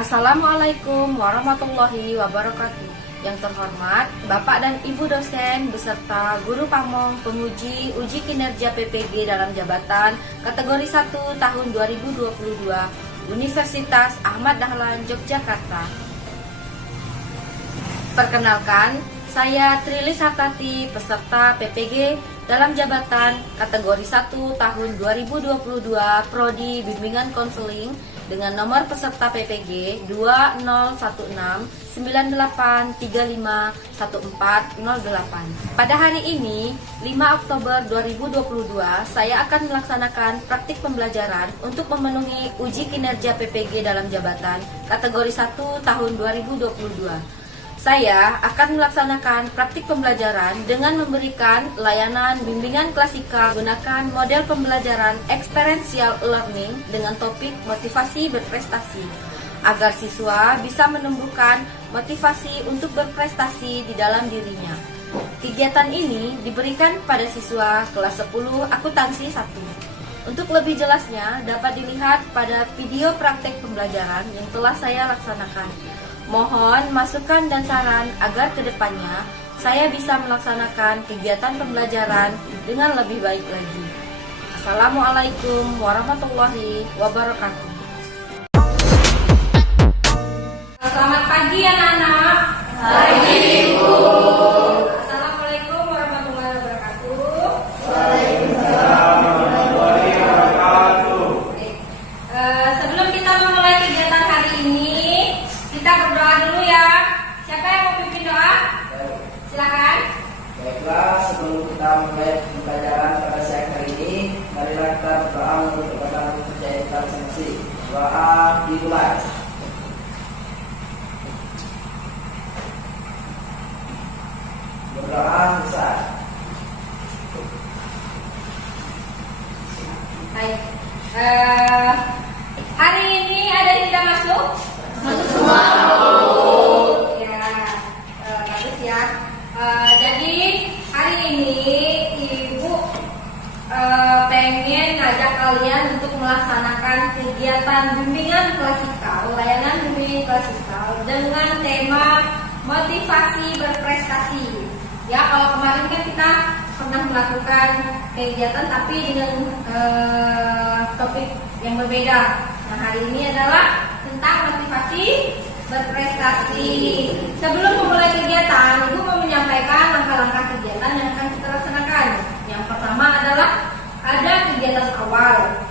Assalamualaikum warahmatullahi wabarakatuh. Yang terhormat Bapak dan Ibu dosen beserta guru pamong penguji uji kinerja PPG dalam jabatan kategori 1 tahun 2022 Universitas Ahmad Dahlan Yogyakarta. Perkenalkan, saya Trilis Hartati, peserta PPG dalam jabatan kategori 1 tahun 2022 Prodi Bimbingan Konseling dengan nomor peserta PPG 201698351408. Pada hari ini, 5 Oktober 2022, saya akan melaksanakan praktik pembelajaran untuk memenuhi uji kinerja PPG dalam jabatan kategori 1 tahun 2022. Saya akan melaksanakan praktik pembelajaran dengan memberikan layanan bimbingan klasikal menggunakan model pembelajaran experiential learning dengan topik motivasi berprestasi, agar siswa bisa menumbuhkan motivasi untuk berprestasi di dalam dirinya. Kegiatan ini diberikan pada siswa kelas 10 akuntansi 1. Untuk lebih jelasnya dapat dilihat pada video praktek pembelajaran yang telah saya laksanakan. Mohon masukan dan saran agar kedepannya saya bisa melaksanakan kegiatan pembelajaran dengan lebih baik lagi. Assalamualaikum warahmatullahi wabarakatuh. Selamat pagi anak-anak. Pagi Ibu. Assalamualaikum warahmatullahi wabarakatuh. Waalaikumsalam warahmatullahi wabarakatuh. Sebelum kita memulai kegiatan hari ini, kita berdoa dulu ya. Siapa yang mau pimpin doa? Silakan. Baiklah, sebelum kita mulai pembelajaran pada siang hari ini, marilah kita berdoa untuk kepada kepercayaan kita masing-masing. Doa dimulai. Berdoa selesai. Baik. Hari ini ada yang tidak masuk? Semua. Ya, bagus ya. Jadi hari ini Ibu pengen ngajak kalian untuk melaksanakan kegiatan bimbingan klasikal, layanan bimbingan klasikal dengan tema motivasi berprestasi. Ya, kalau kemarin kan kita pernah melakukan kegiatan tapi dengan topik yang berbeda. Nah, hari ini adalah tentang motivasi berprestasi. Sebelum memulai kegiatan, Ibu mau menyampaikan langkah-langkah kegiatan yang akan kita laksanakan. Yang pertama adalah ada kegiatan awal,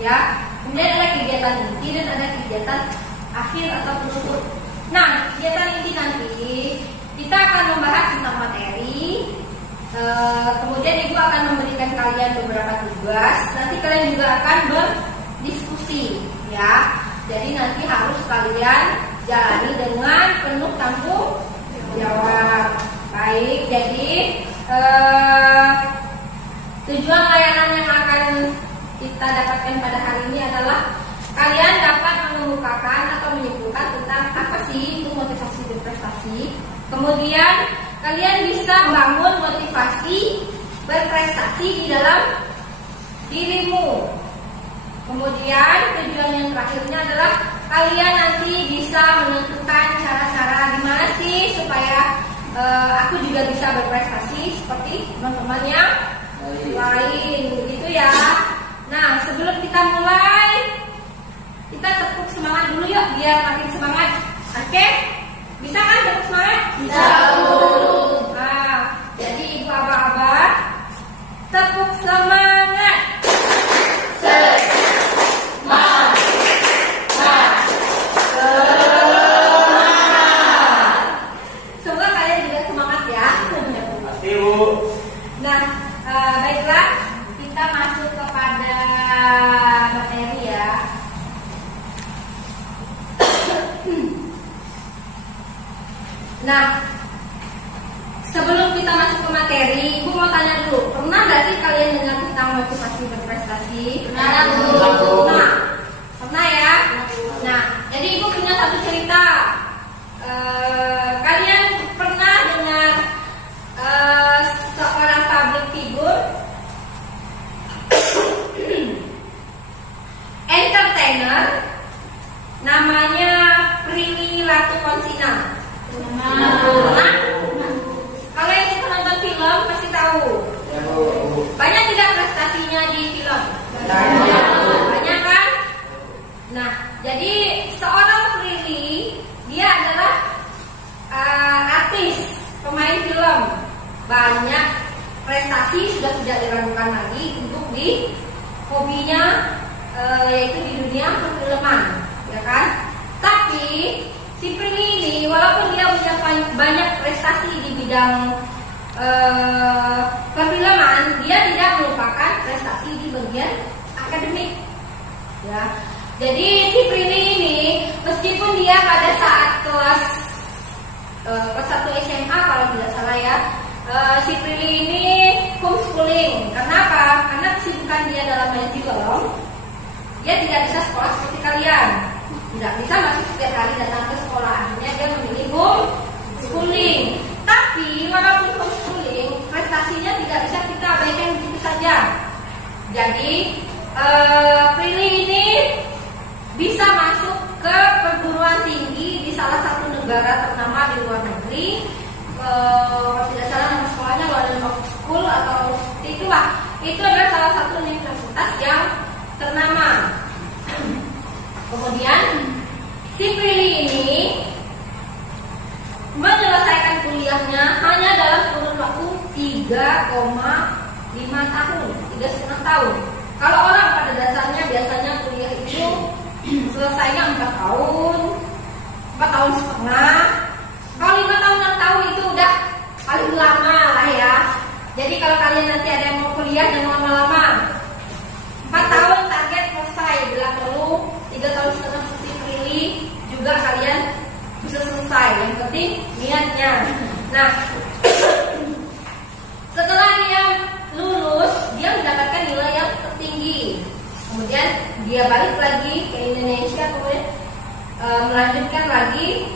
ya. Kemudian ada kegiatan inti dan ada kegiatan akhir atau penutup. Nah, kegiatan inti nanti kita akan membahas tentang materi. Kemudian Ibu akan memberikan kalian beberapa tugas. Nanti kalian juga akan berdiskusi, ya. Jadi nanti harus kalian jalani dengan penuh tanggung jawab. Baik, jadi tujuan layanan yang akan kita dapatkan pada hari ini adalah kalian dapat mengemukakan atau menyimpulkan tentang apa sih itu motivasi berprestasi. Kemudian kalian bisa bangun motivasi berprestasi di dalam dirimu. Kemudian tujuan yang terakhirnya adalah kalian nanti bisa menentukan cara-cara gimana sih supaya aku juga bisa berprestasi seperti teman-teman yang lain, begitu ya. Nah, sebelum kita mulai, kita tepuk semangat dulu yuk biar makin semangat. Oke? Bisa kan tepuk semangat? Bisa, Bu. Nah, jadi ibu abah-abah tepuk semangat. Semoga kalian juga semangat ya. Pasti, Bu. Nah, baiklah, kita masuk kepada materi ya. Nah, sebelum kita masuk ke materi, Ibu mau tanya dulu, pernah nggak sih kalian dengar tentang motivasi berprestasi? Pernah, Bu. Nah, pernah ya? Nah, jadi Ibu punya satu cerita. Kalian pernah dengar seorang public figure entertainer namanya Nah, kalau yang suka nonton film pasti tahu. Banyak tidak prestasinya di film? Banyak kan? Nah, jadi seorang Prilly dia adalah artis, pemain film. Banyak prestasi sudah tidak diragukan lagi untuk di hobinya, yaitu di dunia perfilman, ya kan? Tapi si Prilly ini walaupun dia punya banyak prestasi di bidang perfilman, dia tidak melupakan prestasi di bagian akademik. Ya, jadi si Prilly ini meskipun dia pada saat kelas 1 SMA kalau tidak salah ya, si Prilly ini homeschooling. Kenapa? Karena kesibukan dia dalam main film, dia tidak bisa sekolah seperti kalian, tidak bisa masuk setiap hari datang ke sekolah. Akhirnya dia memilih homeschooling. Tapi walaupun homeschooling, prestasinya tidak bisa kita abaikan begitu saja. Jadi Prilly ini bisa masuk ke perguruan tinggi di salah satu negara ternama di luar negeri. Kalau tidak salah nama sekolahnya London School atau itulah. Itu adalah salah satu universitas yang ternama. Kemudian si Prilly ini menyelesaikan kuliahnya hanya dalam kurun waktu 3,5 tahun, 3,5 tahun. Kalau orang pada dasarnya biasanya kuliah itu selesainya 4 tahun, 4 tahun setengah. Kalau 5 tahun, 6 tahun itu udah paling lama lah ya. Jadi kalau kalian nanti ada yang mau kuliah jangan lama-lama. 4 tahun target selesai. Bila perlu 3 tahun setengah seperti Prilly juga kalian bisa selesai. Yang penting niatnya. Nah, setelah dia lulus, dia mendapatkan nilai yang tertinggi. Kemudian dia balik lagi ke Indonesia, kemudian melanjutkan lagi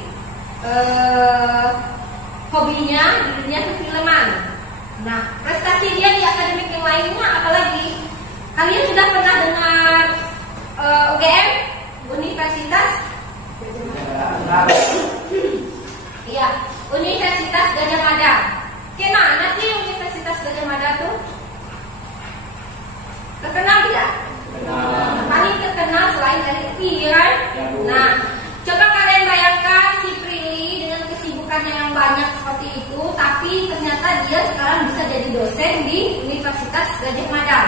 hobinya di dunia perfilman. Nah, prestasi dia di akademik yang lainnya apalagi? Kalian sudah pernah dengar UGM, Universitas? Iya, Universitas Gadjah Mada. Gimana sih Universitas Gadjah Mada tuh? Terkenal tidak? Paling terkenal selain dari UI kan? Nah, coba kalian bayangkan si Prilly dengan kesibukannya yang banyak seperti itu, tapi ternyata dia sekarang bisa jadi dosen di Universitas Gadjah Mada.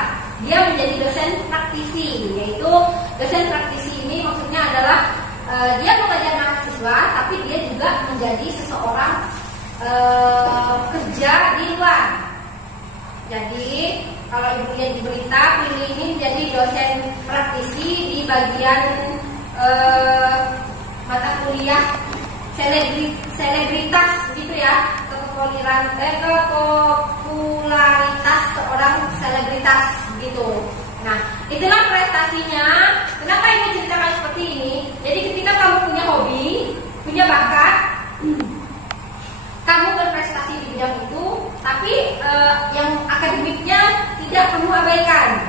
Dia menjadi dosen praktisi, yaitu dosen praktisi ini maksudnya adalah dia mengajar mahasiswa, tapi dia juga menjadi seseorang kerja di luar. Jadi kalau ibu lihat di berita, Prilly ini menjadi dosen praktisi di bagian mata kuliah selebritas gitu ya, kepopularitas seorang selebritas gitu. Nah, itulah prestasinya. Kenapa ibu ceritakan seperti ini? Jadi ketika kamu punya hobi, punya bakat, kamu berprestasi di bidang itu, tapi yang akademiknya tidak kamu abaikan.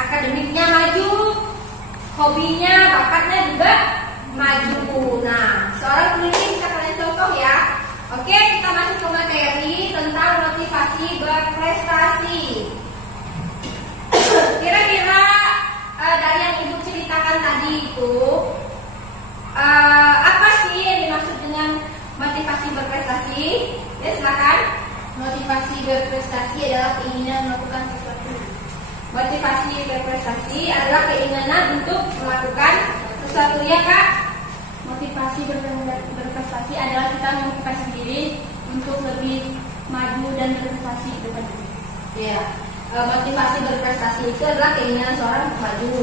Akademiknya maju, hobinya, bakatnya juga maju. Nah, seorang Prilly bisa kalian contoh ya. Oke, kita masuk ke materi tentang motivasi berprestasi. Kira-kira dari yang ibu ceritakan tadi itu, apa sih yang dimaksud dengan motivasi berprestasi? Ya, silakan. Motivasi berprestasi adalah keinginan melakukan sesuatu. Motivasi berprestasi adalah keinginan untuk melakukan sesuatu, ya Kak. Motivasi berprestasi adalah kita memotivasi diri untuk lebih maju dan berprestasi ke depan. Ya, motivasi berprestasi itu adalah keinginan seorang untuk maju.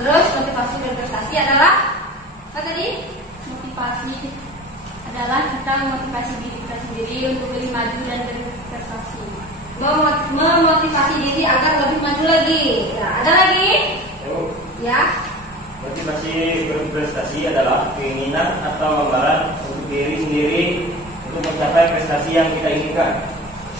Terus motivasi berprestasi adalah apa tadi? Motivasi adalah kita memotivasi diri kita sendiri untuk lebih maju dan berprestasi. Memotivasi diri agar lebih maju lagi. Ya, ada lagi? Ya. Motivasi berprestasi adalah keinginan atau gambaran untuk diri sendiri untuk mencapai prestasi yang kita inginkan.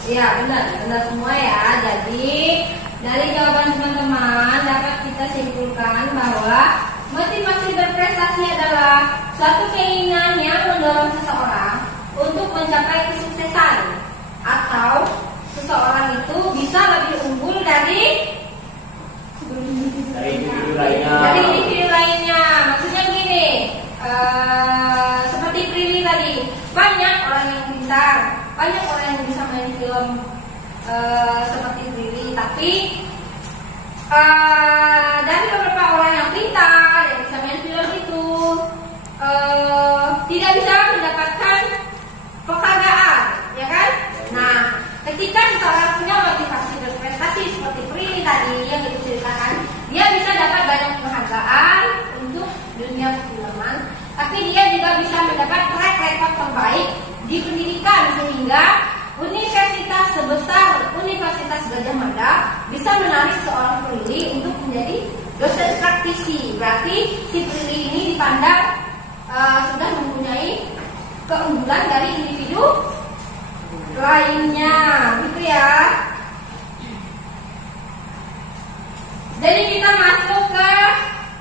Iya, benar semua ya. Jadi dari jawaban teman-teman dapat kita simpulkan bahwa motivasi berprestasi adalah suatu keinginan yang mendorong peluang seseorang untuk mencapai kesuksesan, atau seseorang itu bisa lebih unggul dari individu lainnya. Maksudnya gini, seperti Prilly tadi, banyak orang yang pintar, banyak orang yang bisa main film seperti Prilly, tapi dari beberapa orang yang pintar yang bisa main film itu tidak bisa mendapatkan penghargaan, ya kan? Nah, ketika seseorang punya motivasi berprestasi seperti Prilly tadi yang diceritakan, dia bisa dapat banyak penghargaan untuk dunia perfilman, tapi dia juga bisa mendapat track record terbaik di pendidikan, sehingga universitas sebesar Universitas Gadjah Mada bisa menarik seorang Prilly untuk menjadi dosen praktisi. Berarti si Prilly ini dipandang sudah mempunyai keunggulan dari individu lainnya, gitu ya. Jadi kita masuk ke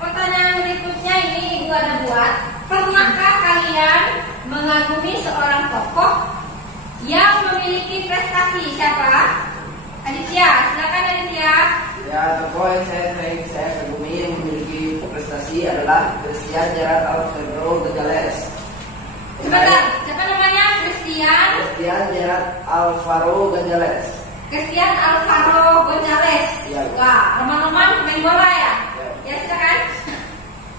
pertanyaan berikutnya. Ini Ibu ada buat. Pernahkah kalian mengagumi seorang tokoh yang memiliki prestasi? Siapa? Aditya, silakan Aditya. Ya, tokoh yang saya kagumi yang memiliki prestasi adalah Christian Gerard Alfredo Gonzalez. Sebentar, siapa namanya? Christian Gerard Alvaro Gonzalez. Christian Alvaro Gonzalez. Ya. Wah, teman-teman main bola ya? Ya, silakan.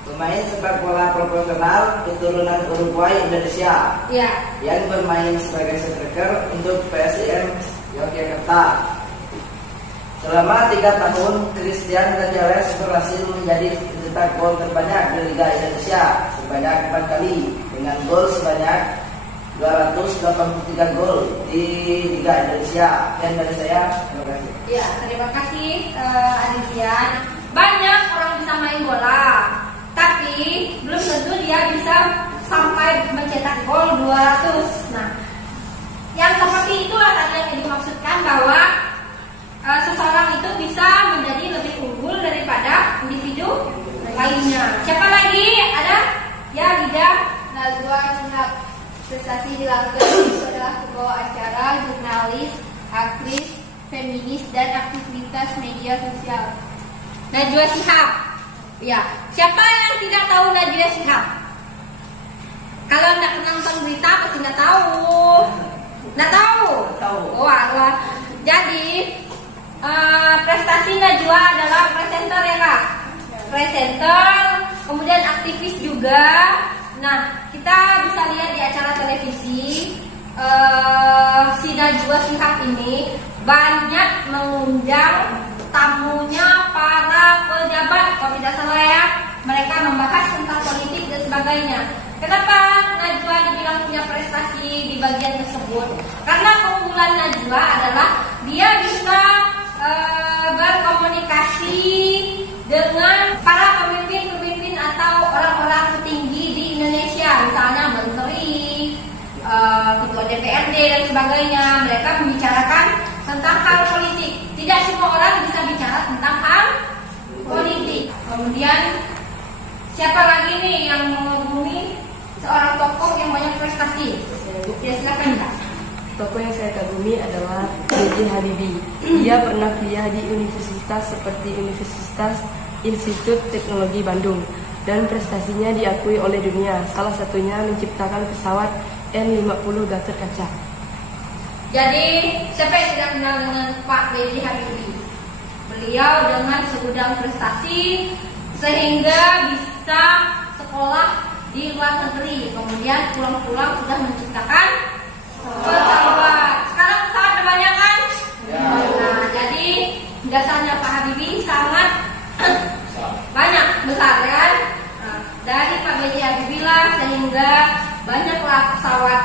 Pemain sepak bola profesional keturunan Uruguay Indonesia Ya. yang bermain sebagai striker untuk PSIM Yogyakarta. Selama 3 tahun, Christian Gonzalez berhasil menjadi pencetak gol terbanyak di Liga Indonesia sebanyak 4 kali dengan gol sebanyak 283 gol di Liga Indonesia. Dan dari saya, terima kasih. Ya, terima kasih Aditya. Banyak orang bisa main bola, tapi belum tentu dia bisa sampai mencetak gol 200. Nah, yang seperti itulah tadi yang dimaksudkan bahwa seseorang itu bisa menjadi lebih unggul daripada individu lainnya. Siapa lagi? Ada? Ya, Lida. Najwa Shihab. Prestasi dilakukan itu adalah pembawa acara, jurnalis, aktris, feminis, dan aktivitas media sosial. Najwa Shihab. Ya, siapa yang tidak tahu Najwa Shihab? Kalau tidak nonton berita pasti nggak tahu. Nggak tahu? Tahu. Wah. Jadi prestasi Najwa adalah presenter ya Kak? Presenter, kemudian aktivis juga. Nah, kita bisa lihat di acara televisi si Najwa Shihab ini banyak mengundang tamunya para pejabat, kalau tidak salah ya. Mereka membahas tentang politik dan sebagainya. Kenapa Najwa dibilang punya prestasi di bagian tersebut? Karena keunggulan Najwa adalah dia bisa berkomunikasi dengan para pemimpin atau orang-orang petinggi di Indonesia, misalnya menteri, ketua DPRD dan sebagainya. Mereka membicarakan tentang hal politik. Tidak semua orang bisa bicara tentang hal politik. Kemudian siapa lagi nih yang mengagumi seorang tokoh yang banyak prestasi? Ya, silakan Kak. Tokoh yang saya kagumi adalah B.J. Habibie. Dia pernah kuliah di universitas seperti Universitas Institut Teknologi Bandung dan prestasinya diakui oleh dunia. Salah satunya menciptakan pesawat N50 Gatot Kaca. Jadi siapa yang tidak kenal dengan Pak B.J. Habibie? Beliau dengan segudang prestasi sehingga bisa sekolah di luar negeri, kemudian pulang-pulang sudah menciptakan pesawat. Sekarang pesawat ada banyak kan? Ya. Nah, jadi dasarnya Pak Habibie sangat banyak, besar kan? Nah, dari Pak B.J. Habibie lah sehingga banyaklah pesawat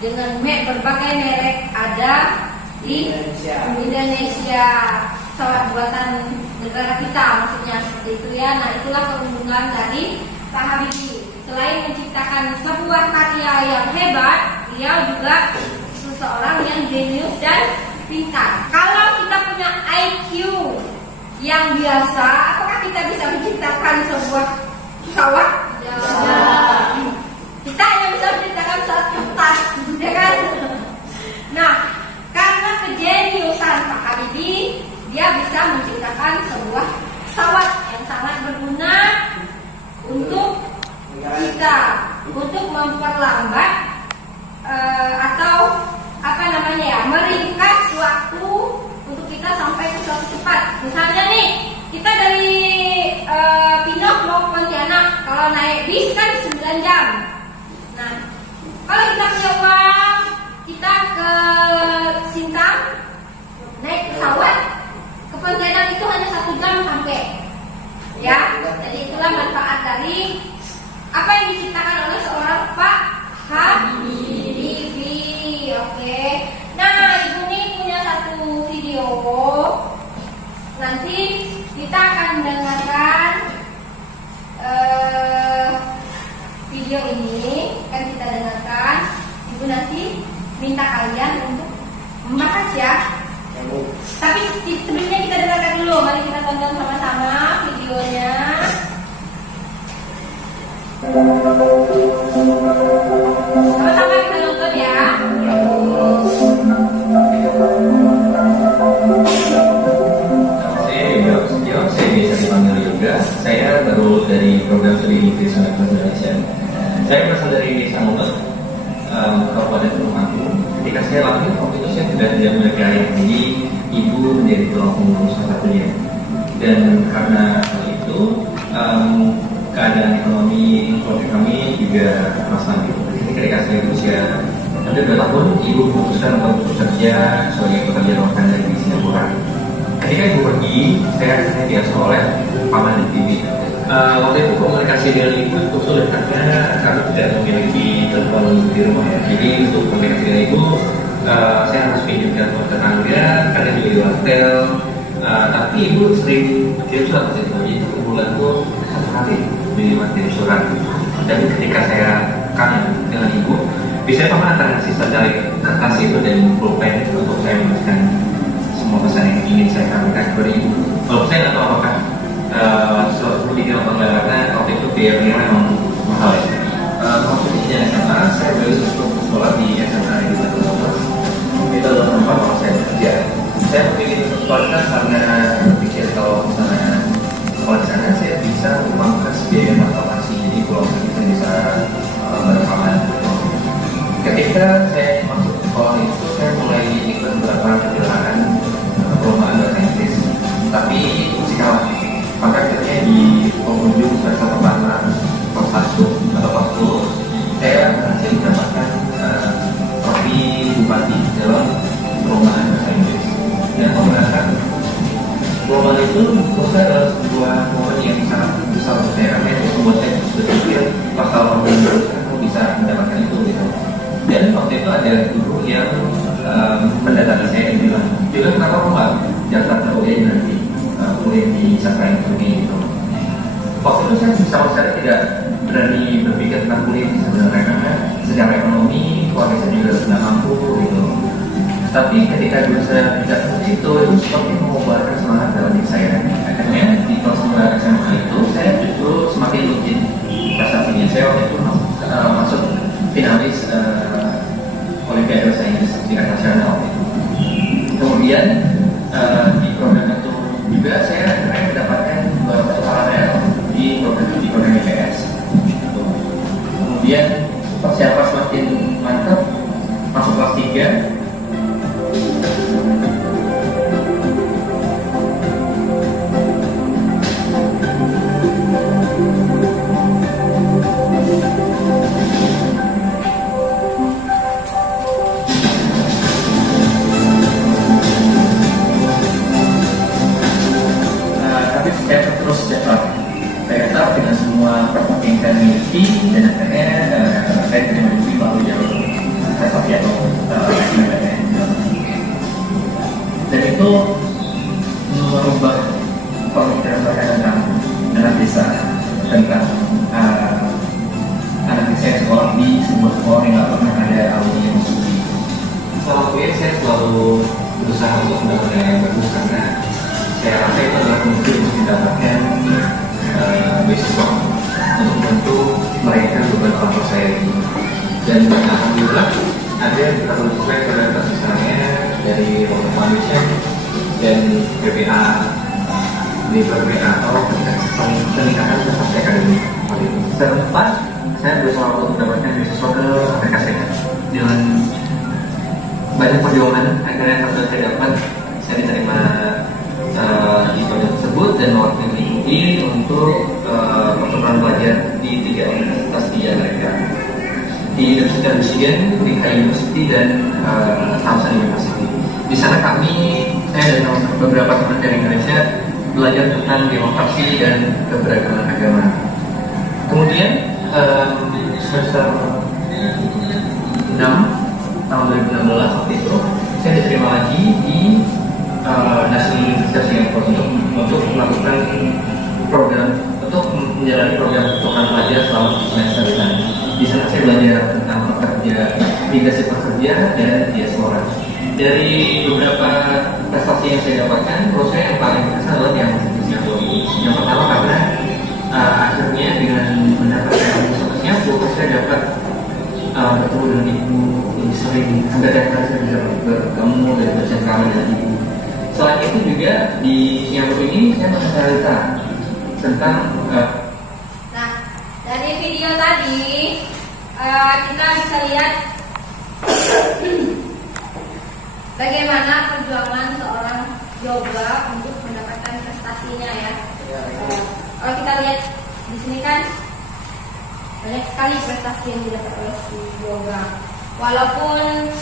dengan berbagai merek ada di Indonesia. Pesawat buatan negara kita, maksudnya seperti itu ya. Nah, itulah keunggulan dari Pak Habibie. Selain menciptakan sebuah karya yang hebat, dia juga seseorang yang jenius dan pintar. Kalau kita punya IQ yang biasa, apakah kita bisa menciptakan sebuah pesawat? Ya. Kita yang bisa menciptakan kita untuk memperlambat atau meringkas waktu untuk kita sampai ke suatu tempat. Misalnya nih, kita dari Pinok mau ke Pontianak, kalau naik bis kan 9 jam. Nah, kalau kita punya uang, kita ke Sintang naik pesawat ke Pontianak itu hanya 1 jam sampai. Ya, jadi itulah manfaat dari apa yang diciptakan oleh seorang Pak Habibie. Oke. Nah, Ibu nih punya satu video. Nanti kita akan mendengarkan video ini. Akan kita dengarkan. Ibu nanti minta kalian untuk membahas ya. Tapi sebelumnya kita dengarkan dulu. Mari kita tonton sama-sama videonya. Sama-sama kita nonton ya. Saya bisa dipanggil juga. Saya baru dari program studi Inggris Indonesia. Saya berasal dari Sanggupet, Kabupaten Tulungagung. Ketika saya lahir, waktu itu saya tidak memiliki ayah, jadi ibu menjadi tulang punggung salah satunya. Dan karena hal itu, keadaan ekonomi keluarga kami juga masalah. Ketika saya berusia ada 2 tahun, ibu memutuskan untuk bekerja sebagai pekerja rumah tangga di Singapura. Ketika ibu pergi, saya diasuh oleh paman di TV. Waktu itu komunikasi dengan ibu cukup sulit karena kami tidak memiliki telepon di rumah ya. Jadi untuk komunikasi dengan ibu, saya harus pinjamkan telepon tetangga karena juga di hotel. Tapi ibu sering kirim surat ke situ. Jadi sebulan itu 1 kali kirim surat. Dan ketika saya kangen dengan ibu, biasanya paman akan ngasih secari kertas itu dan pulpen untuk saya menuliskan semua pesan yang ingin saya sampaikan kepada ibu. Walaupun saya nggak tahu apakah suatu pendidikan atau enggak, karena waktu itu biayanya memang mahal ya. Waktu di SMA, saya baru untuk sekolah di SMA di Batu Lombok. Itu adalah tempat kalau saya bekerja. Saya memilih untuk sekolah karena berpikir kalau misalnya sekolah di sana saya bisa memangkas biaya transportasi, jadi kalau saya bisa berpaman. Ketika saya masuk sekolah itu, saya mulai ikut beberapa kejuaraan perlombaan bahasa Inggris, tapi masih kalah. Maka akhirnya di pengunjung semester pertama, kelas 1 atau kelas 10, saya berhasil mendapatkan trofi bupati dalam perlombaan bahasa Inggris. Dan memenangkan perlombaan itu menurut saya adalah sebuah momen yang sangat besar untuk saya, karena itu membuat saya berpikir bakal aku bisa mendapatkan itu gitu. Dan waktu itu ada guru yang mendatangi saya dan bilang, juga kenapa Pak daftar ke UIN nanti kuliah di Sastra Ekonomi gitu. Waktu itu saya sama sekali tidak berani berpikir tentang kuliah sebenarnya, karena secara ekonomi keluarga saya juga tidak mampu gitu. Tapi ketika saya tidak seperti itu seperti mengobarkan semangat dalam diri saya. Akhirnya di kelas 2 SMA itu saya justru semakin rutin prestasinya. Saya waktu itu masuk finalis Olimpiade Bahasa Inggris tingkat nasional. Kemudian di program itu juga saya mendapatkan beberapa paralel di program IPS. Kemudian persiapan semakin mantap, masuk kelas 3. Saya dengan semua prestasi yang saya miliki, dan akhirnya saya tidak memiliki melalui jalur prestasi atau dan itu merubah pemikiran saya tentang anak desa, tentang anak desa yang sekolah di sebuah sekolah yang nggak pernah ada alumni yang masuk. Selama kuliah saya selalu berusaha untuk mendapatkan yang bagus, karena saya rasa itu adalah mungkin untuk mendapatkan beasiswa untuk membantu mereka beban kelompok saya ini. Dan alhamdulillah ada beberapa beasiswa yang terdapat misalnya dari Royal Foundation dan PPA di PPA atau peningkatan prestasi akademik. Serempat saya berusaha untuk mendapatkan beasiswa ke Amerika Serikat. Dengan banyak perjuangan, akhirnya pada saya dapat, saya diterima di program tersebut dan mewakili untuk pertukaran pelajar di 3 universitas di Amerika, di Universitas Michigan, di Ohio University, dan Towson University. Di sana saya dan beberapa teman dari Indonesia belajar tentang demokrasi dan keberagaman agama. Kemudian semester 6 tahun 2016 waktu itu saya diterima lagi di National University Singapore untuk melakukan untuk menjalani program pertukaran pelajar selama semester di sana. Di sana saya belajar tentang migrasi pekerja dan diaspora. Dari beberapa prestasi yang saya dapatkan, menurut saya yang paling berkesan adalah yang di Singapura. Yang pertama karena akhirnya dengan mendapatkan beasiswa Singapura, saya dapat bertemu dengan ibu yang sering hampir tiap hari saya bisa bertemu dan bercengkrama dengan ibu. Selain itu juga di Singapura ini saya mencerita tentang Nah, dari video tadi kita bisa lihat bagaimana perjuangan seorang yoga untuk mendapatkan prestasinya ya. Kalau kita lihat di sini kan banyak sekali prestasi yang didapat oleh si yoga. Walaupun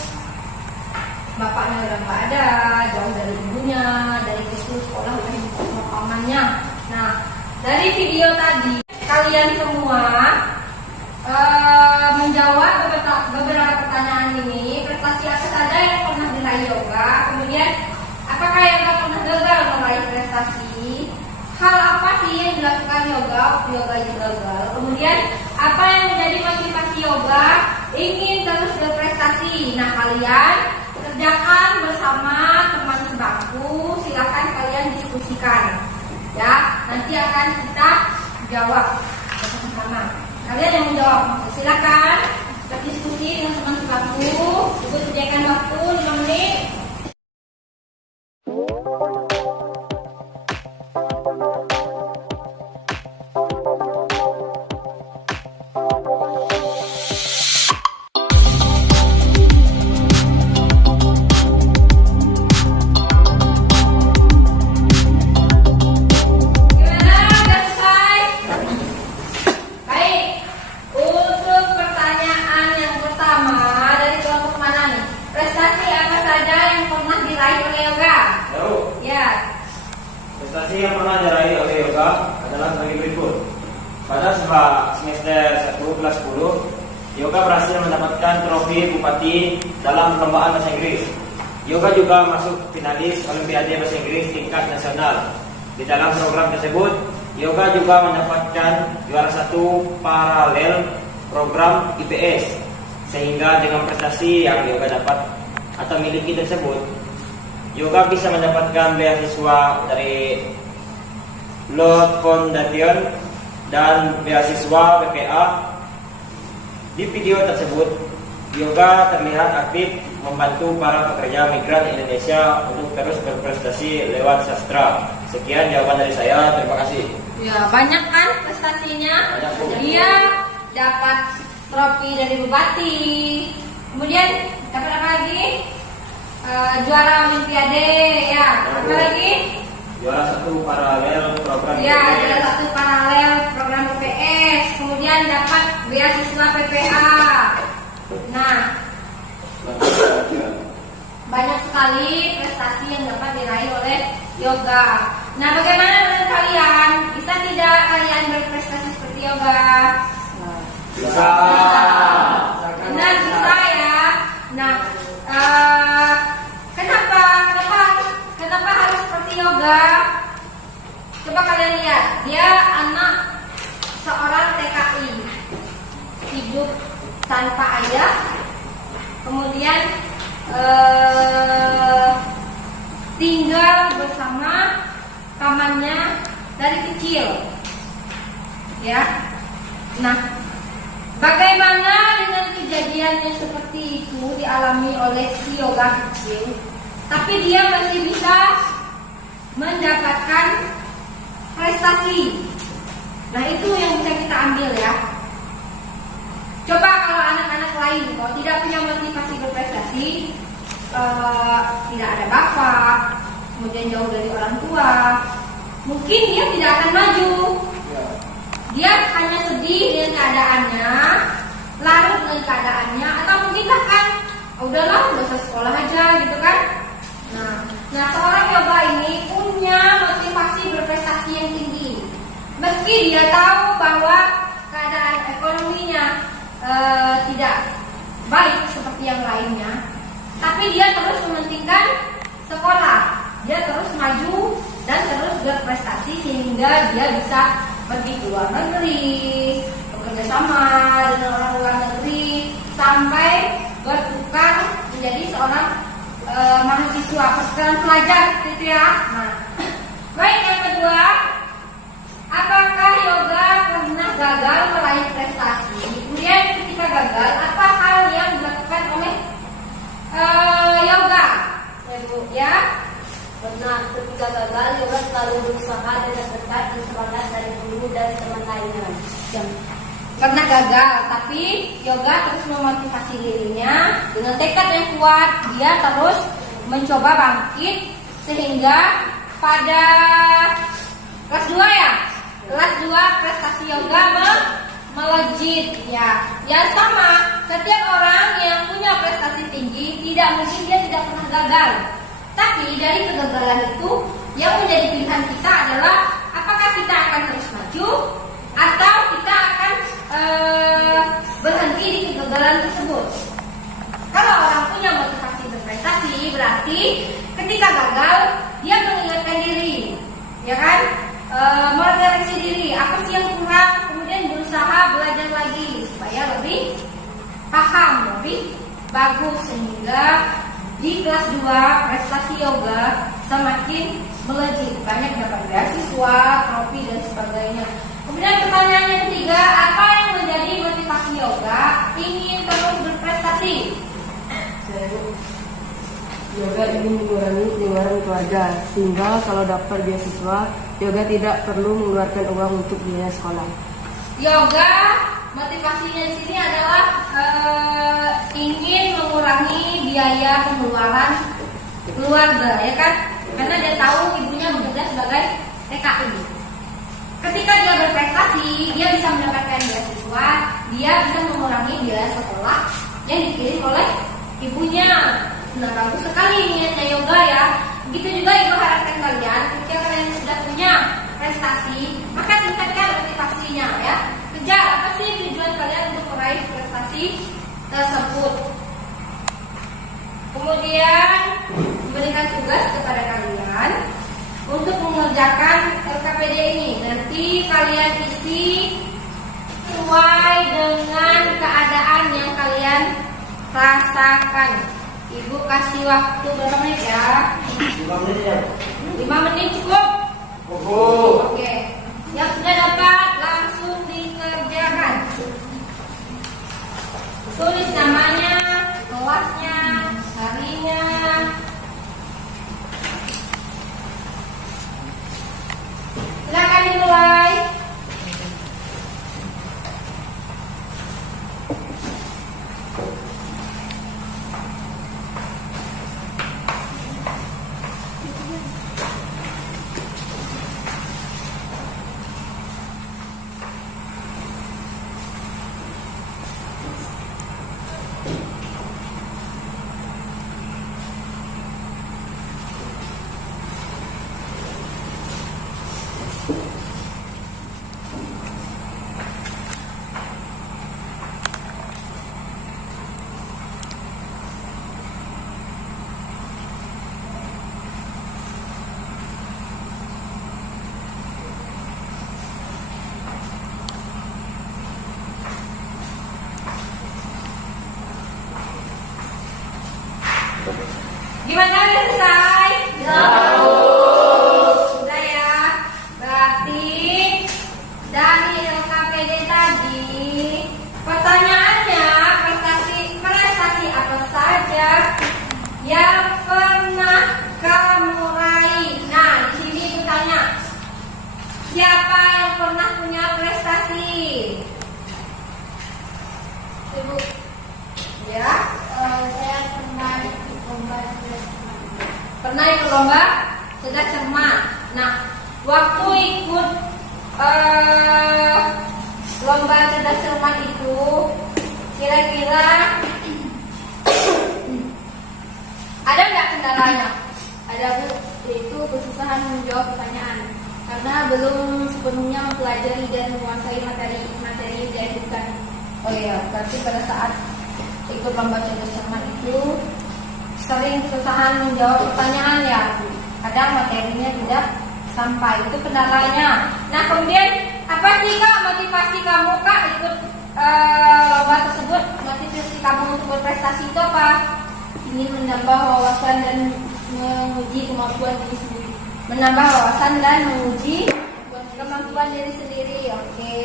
bapaknya udah nggak ada, jauh dari ibunya, dari kecil sekolah udah sama pamannya. Nah, dari video tadi kalian semua menjawab beberapa pertanyaan ini. Prestasi apa saja yang pernah diraih yoga? Kemudian apakah yoga pernah gagal meraih prestasi? Hal apa sih yang dilakukan yoga itu gagal? Kemudian apa yang menjadi motivasi yoga ingin terus berprestasi? Nah, kalian kerjakan bersama teman sebangku. Silakan kalian diskusikan. Ya, nanti akan kita jawab bersama-sama. Kalian yang menjawab, silakan berdiskusi dengan teman sebangku. Ibu sediakan waktu 5 menit. Prestasi yang pernah diraih oleh yoga adalah sebagai berikut. Pada semester 1 kelas 10, yoga berhasil mendapatkan trofi bupati dalam perlombaan bahasa Inggris. Yoga juga masuk finalis Olimpiade Bahasa Inggris tingkat nasional. Di dalam program tersebut, yoga juga mendapatkan juara 1 paralel program IPS. Sehingga dengan prestasi yang yoga dapat atau miliki tersebut, yoga bisa mendapatkan beasiswa dari Lord Foundation dan beasiswa PPA. Di video tersebut, yoga terlihat aktif membantu para pekerja migran Indonesia untuk terus berprestasi lewat sastra. Sekian jawaban dari saya, terima kasih. Ya, banyak kan prestasinya. Banyak, Bu. Dia dapat trofi dari bupati. Kemudian dapat apa lagi? Juara Olimpiade, ya. Apa lagi? Juara 1 paralel program Ya, IPS. juara 1 paralel program IPS. Kemudian dapat beasiswa PPA. Nah, banyak sekali prestasi yang dapat diraih oleh yoga. Nah, bagaimana menurut kalian? Bisa tidak kalian berprestasi seperti yoga? Bisa. Benar, bisa ya. Nah, kenapa harus seperti yoga? Coba kalian lihat, dia anak seorang TKI, hidup tanpa ayah, kemudian tinggal bersama pamannya dari kecil, ya. Nah, bagaimana dengan kejadian yang seperti itu dialami oleh si yoga kecil, tapi dia masih bisa mendapatkan prestasi. Nah, itu yang bisa kita ambil ya. lain. Kalau tidak punya motivasi berprestasi, tidak ada bapak, kemudian jauh dari orang tua, mungkin dia tidak akan maju. Dia hanya sedih dengan keadaannya, larut dengan keadaannya, atau mungkin bahkan udahlah, nggak usah sekolah aja gitu kan. Nah, seorang yoga ini punya motivasi berprestasi yang tinggi. Meski dia tahu bahwa keadaan ekonominya tidak baik seperti yang lainnya, tapi dia terus mementingkan sekolah. Dia terus maju dan terus berprestasi sehingga dia bisa pergi ke luar negeri, bekerja sama dengan orang luar negeri, sampai bertukar menjadi seorang mahasiswa, seorang pelajar gitu ya. Nah, baik, yang kedua, apakah yoga pernah gagal meraih prestasi? Kemudian ketika gagal, apa hal yang dilakukan oleh yoga? Ya, Pernah ketika gagal, yoga selalu berusaha dengan ketat dan semangat dari guru dan teman lainnya. pernah gagal, tapi yoga terus memotivasi dirinya dengan tekad yang kuat. Dia terus mencoba bangkit sehingga pada kelas 2 ya, kelas 2 prestasi yoga melejit ya. Ya sama, setiap orang yang punya prestasi tinggi tidak mungkin dia tidak pernah gagal. Tapi dari kegagalan itu yang menjadi pilihan kita adalah apakah kita akan terus maju atau kita akan berhenti di kegagalan tersebut. Kalau orang punya motivasi berprestasi, berarti ketika gagal dia mengingatkan diri, ya kan, merefleksi diri, apa sih yang kurang, kemudian berusaha belajar lagi supaya lebih paham, lebih bagus, sehingga di kelas 2 prestasi yoga semakin melejit, banyak dapat beasiswa, trofi dan sebagainya. Kemudian pertanyaan yang ketiga, apa yang menjadi motivasi yoga ingin terus berprestasi? Yoga ingin mengurangi pengeluaran keluarga, sehingga kalau dapat beasiswa, yoga tidak perlu mengeluarkan uang untuk biaya sekolah. Yoga motivasinya di sini adalah ingin mengurangi biaya pengeluaran keluarga, ya kan? Karena dia tahu ibunya bekerja sebagai TKI. Ketika dia berprestasi, dia bisa mendapatkan beasiswa, dia bisa mengurangi biaya sekolah yang dikirim oleh ibunya. Nah, bagus sekali niatnya yoga ya. Begitu juga ibu harapkan kalian, ketika kalian sudah punya prestasi, maka tingkatkan motivasinya ya. Kejar apa sih tujuan kalian untuk meraih prestasi tersebut. Kemudian memberikan tugas kepada kalian untuk mengerjakan LKPD ini. Nanti kalian isi sesuai dengan keadaan yang kalian rasakan. Ibu kasih waktu berapa menit ya? 5 menit ya. 5 menit cukup? Cukup. Oke. Yang sudah dapat langsung dikerjakan. Tulis namanya, kelasnya, harinya. Silakan dimulai. Gimana, udah selesai? Sudah ya. Berarti dari LKPD tadi pertanyaannya prestasi apa saja yang pernah kamu raih. Nah, di sini bertanya, siapa yang pernah punya prestasi? Ibu. Ya, Saya pernah ikut lomba cerdas cermat. pernah ikut lomba cerdas cermat. Nah, waktu ikut lomba cerdas cermat itu, kira-kira ada nggak kendalanya? Ada Bu, yaitu kesusahan menjawab pertanyaan karena belum sepenuhnya mempelajari dan menguasai materi yang diajukan. Oh iya, berarti pada saat ikut lomba cerdas cermat itu sering kesusahan menjawab pertanyaan ya. Kadang materinya tidak sampai, itu kendalanya. Nah, kemudian apa sih Kak motivasi kamu Kak ikut lomba tersebut? Motivasi kamu untuk berprestasi itu apa? Ingin menambah wawasan dan menguji kemampuan diri sendiri. Menambah wawasan dan menguji kemampuan diri sendiri. Oke.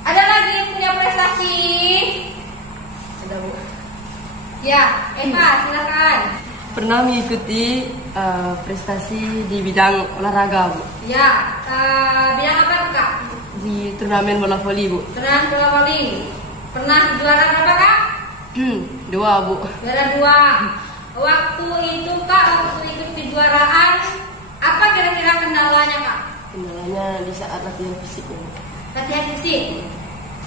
Ada lagi yang punya prestasi? Ada, Bu. Ya, Eva, silakan. Pernah mengikuti prestasi di bidang olahraga, Bu. Ya, bidang apa tuh, Kak? Di turnamen bola voli, Bu. Turnamen bola voli. Pernah juara berapa Kak? 2, Bu. Juara 2. Waktu itu Kak, waktu ikut kejuaraan, apa kira-kira kendalanya Kak? Kendalanya di saat latihan fisik, Bu. Latihan fisik.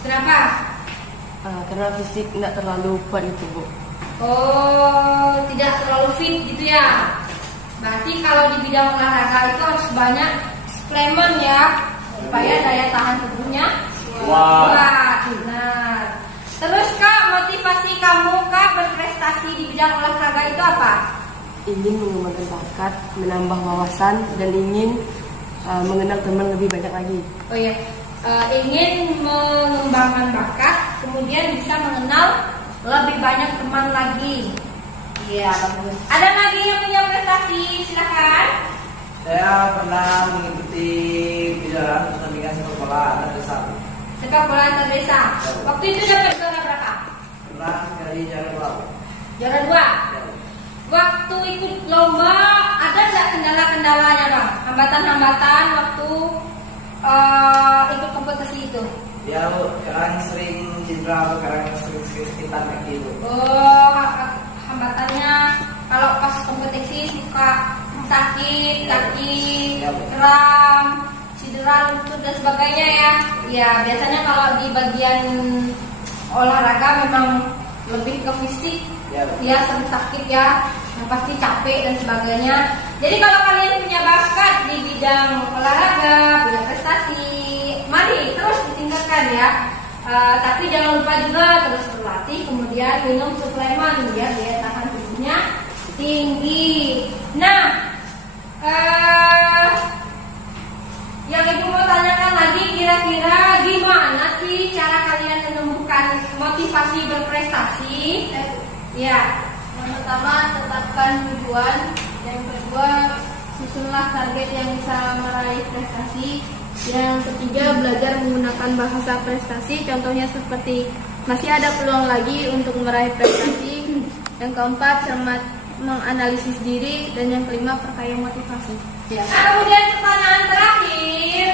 Kenapa? Karena fisik tidak terlalu kuat itu, Bu. Oh, tidak terlalu fit gitu ya. Berarti kalau di bidang olahraga itu harus banyak suplemen ya, supaya daya tahan tubuhnya kuat. Benar. Terus Kak, motivasi kamu Kak berprestasi di bidang olahraga itu apa? Ingin mengembangkan bakat, menambah wawasan, dan ingin mengenal teman lebih banyak lagi. Oh iya, ingin mengembangkan bakat, kemudian bisa mengenal lebih banyak teman lagi. Iya, bagus. Ada lagi yang punya prestasi? Silakan. Saya pernah mengikuti kejuaraan pertandingan sepak bola antar desa. Sepak bola antar desa. Waktu itu dapat juara berapa? Pernah sekali juara 2. Juara 2. Waktu ikut lomba ada nggak kendala-kendalanya Bang? Hambatan-hambatan waktu ikut kompetisi itu? Ya, Bu, kadang sering cedera, kadang sering sekitar kaki, Bu. Oh, hambatannya kalau pas kompetisi suka sakit kaki, kram, cedera lutut dan sebagainya ya. Ya, biasanya kalau di bagian olahraga memang lebih ke fisik, ya sering sakit ya, yang pasti capek dan sebagainya. Jadi kalau kalian punya bakat di bidang olahraga, punya prestasi, mari terus ditingkatkan ya. Tapi jangan lupa juga terus berlatih, kemudian minum suplemen biar daya tahan tubuhnya tinggi. Nah, yang ibu mau tanyakan lagi, kira-kira gimana sih cara kalian menemukan motivasi berprestasi? Ya, Yang pertama, tetapkan tujuan. Yang kedua, susunlah target yang bisa meraih prestasi. Yang ketiga, belajar menggunakan bahasa prestasi. Contohnya seperti masih ada peluang lagi untuk meraih prestasi. Yang keempat, cermat menganalisis diri. Dan yang kelima, perkaya motivasi. nah, kemudian pertanyaan terakhir,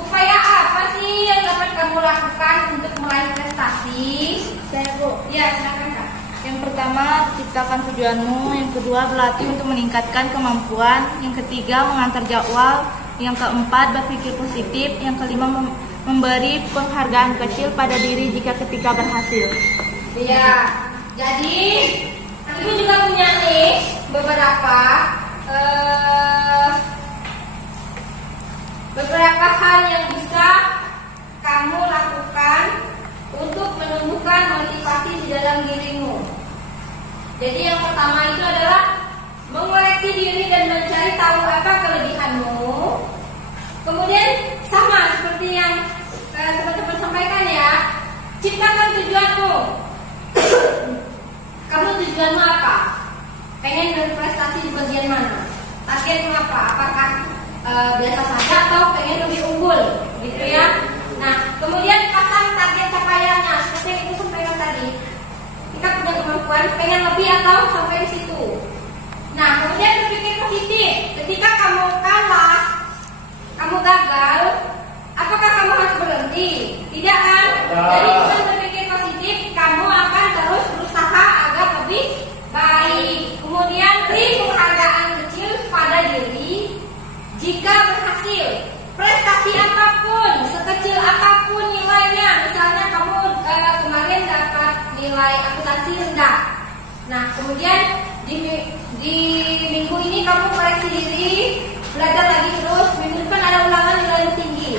upaya apa sih yang dapat kamu lakukan untuk meraih prestasi? Saya Bu. Ya, silakan Kak. Yang pertama, ciptakan tujuanmu. Yang kedua, berlatih untuk meningkatkan kemampuan. Yang ketiga, mengatur jadwal. Yang keempat, berpikir positif. Yang kelima, memberi penghargaan kecil pada diri jika ketika berhasil. Iya, jadi ibu juga punya nih beberapa hal yang bisa kamu lakukan untuk menumbuhkan motivasi di dalam dirimu. Jadi yang pertama itu adalah mengoreksi diri dan mencari tahu apa kelebihanmu. Kemudian sama seperti yang teman-teman sampaikan ya, ciptakan tujuanmu. Kamu tujuanmu apa? Pengen berprestasi di bagian mana? Targetmu apa? Apakah biasa saja atau pengen lebih unggul, gitu ya? Nah, kemudian pasang target capaiannya seperti yang Ibu sampaikan tadi. Kita punya kemampuan pengen lebih atau sampai di situ. Nah, kemudian berpikir positif. Ketika kamu kalah, kamu gagal, apakah kamu harus berhenti? Tidak kan? Jadi dengan berpikir positif, kamu akan terus nilai akuntansi rendah. Nah, kemudian di minggu ini kamu koreksi diri, belajar lagi terus. Minggu depan ada ulangan nilai lebih tinggi.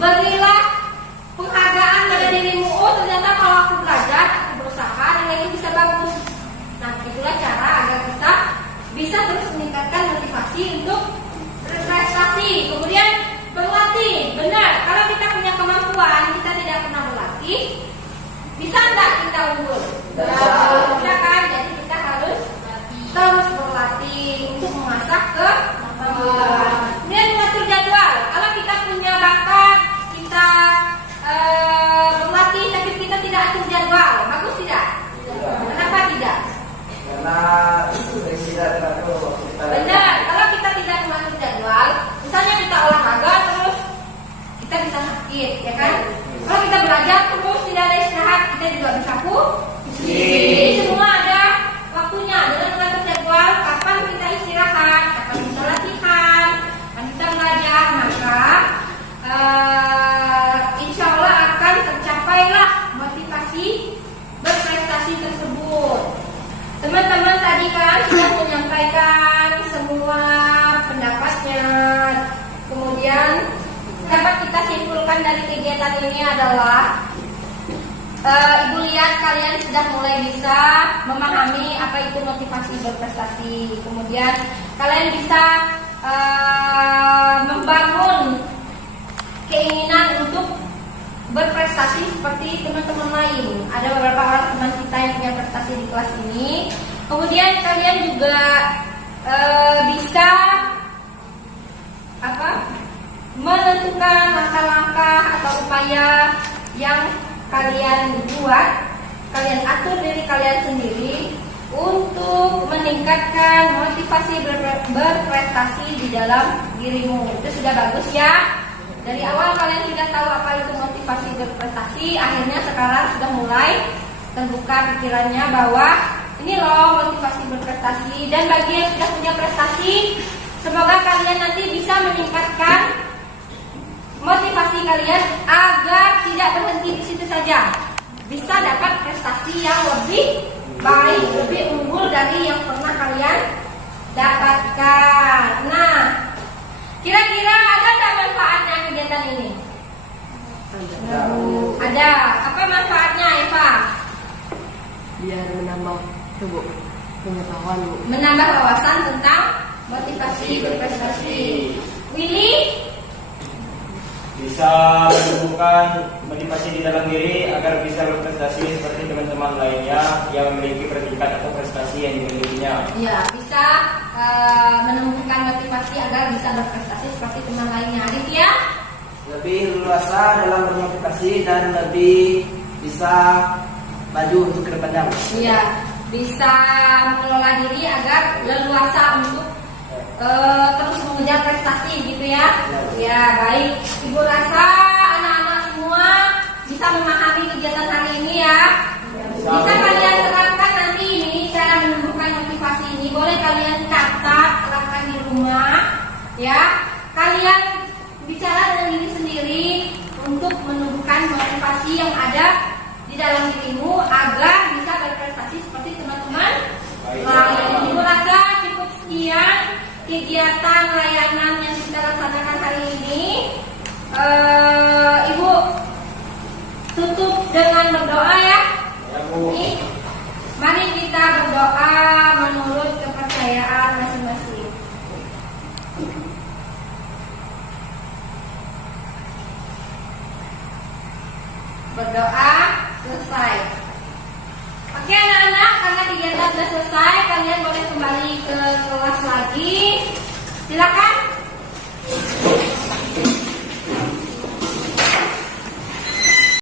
Berilah penghargaan pada dirimu. Oh, ternyata kalau aku belajar, aku berusaha, nilainya bisa bagus. Nah, itulah cara agar kita bisa terus meningkatkan motivasi untuk berprestasi. Kemudian berlatih. Benar, kalau kita punya kemampuan, kita tidak pernah berlatih, bisa nggak kita unggul? Bisa kan? Jadi kita harus terus berlatih untuk mengasah kemampuan. Kemudian mengatur jadwal. Kalau kita punya bakat, kita berlatih, tapi kita tidak atur jadwal, bagus tidak? Kenapa tidak? Karena tidak teratur. Benar, kalau kita tidak mengatur jadwal, misalnya kita olahraga terus kita bisa sakit, ya kan? Kalau kita belajar terus tidak ada istirahat, kita juga bisa pusing. Jadi semua ada waktunya. Dengan mengatur jadwal, kapan kita istirahat, kapan kita latihan, kapan kita belajar, maka insya Allah akan tercapailah motivasi berprestasi tersebut. Teman-teman tadi kan sudah menyampaikan semua pendapatnya. Kemudian dapat kita simpulkan dari kegiatan ini adalah Ibu lihat kalian sudah mulai bisa memahami apa itu motivasi berprestasi. Kemudian kalian bisa membangun keinginan untuk berprestasi seperti teman-teman lain. Ada beberapa orang teman kita yang punya prestasi di kelas ini. Kemudian kalian juga bisa menentukan langkah-langkah atau upaya yang kalian buat, kalian atur diri kalian sendiri untuk meningkatkan motivasi berprestasi di dalam dirimu. Itu sudah bagus ya. Dari awal kalian tidak tahu apa itu motivasi berprestasi, akhirnya sekarang sudah mulai terbuka pikirannya bahwa ini loh motivasi berprestasi. Dan bagi yang sudah punya prestasi, semoga kalian nanti bisa meningkatkan motivasi kalian agar tidak berhenti di situ saja, bisa dapat prestasi yang lebih baik, lebih unggul dari yang pernah kalian dapatkan. Nah, kira-kira ada nggak manfaatnya kegiatan ini? Ada. Apa manfaatnya, Eva? Biar menambah tubuh pengetahuan, Bu. Menambah wawasan tentang motivasi berprestasi. Willy? Bisa menumbuhkan motivasi di dalam diri agar bisa berprestasi seperti teman-teman lainnya yang memiliki predikat atau prestasi yang dimilikinya. Ya, bisa menumbuhkan motivasi agar bisa berprestasi seperti teman lainnya. Aditya? Lebih leluasa dalam bermotivasi dan lebih bisa maju untuk ke depannya. Iya, bisa mengelola diri agar leluasa untuk terus mengejar prestasi gitu ya. Ya, baik. Ibu rasa anak-anak semua bisa memahami kegiatan hari ini ya. Bisa kalian terapkan nanti ini cara menumbuhkan motivasi ini. Boleh kalian catat, terapkan di rumah ya. Kalian bicara dengan diri sendiri untuk menumbuhkan motivasi yang ada di dalam dirimu agar bisa berprestasi seperti teman-teman lain. Ibu rasa cukup sekian kegiatan layanan yang kita laksanakan hari ini. Ibu tutup dengan berdoa ya. Ini, mari kita berdoa menurut kepercayaan masing-masing. Berdoa selesai. Oke anak-anak, karena kegiatan sudah selesai, kalian boleh kembali ke kelas lagi. Silakan.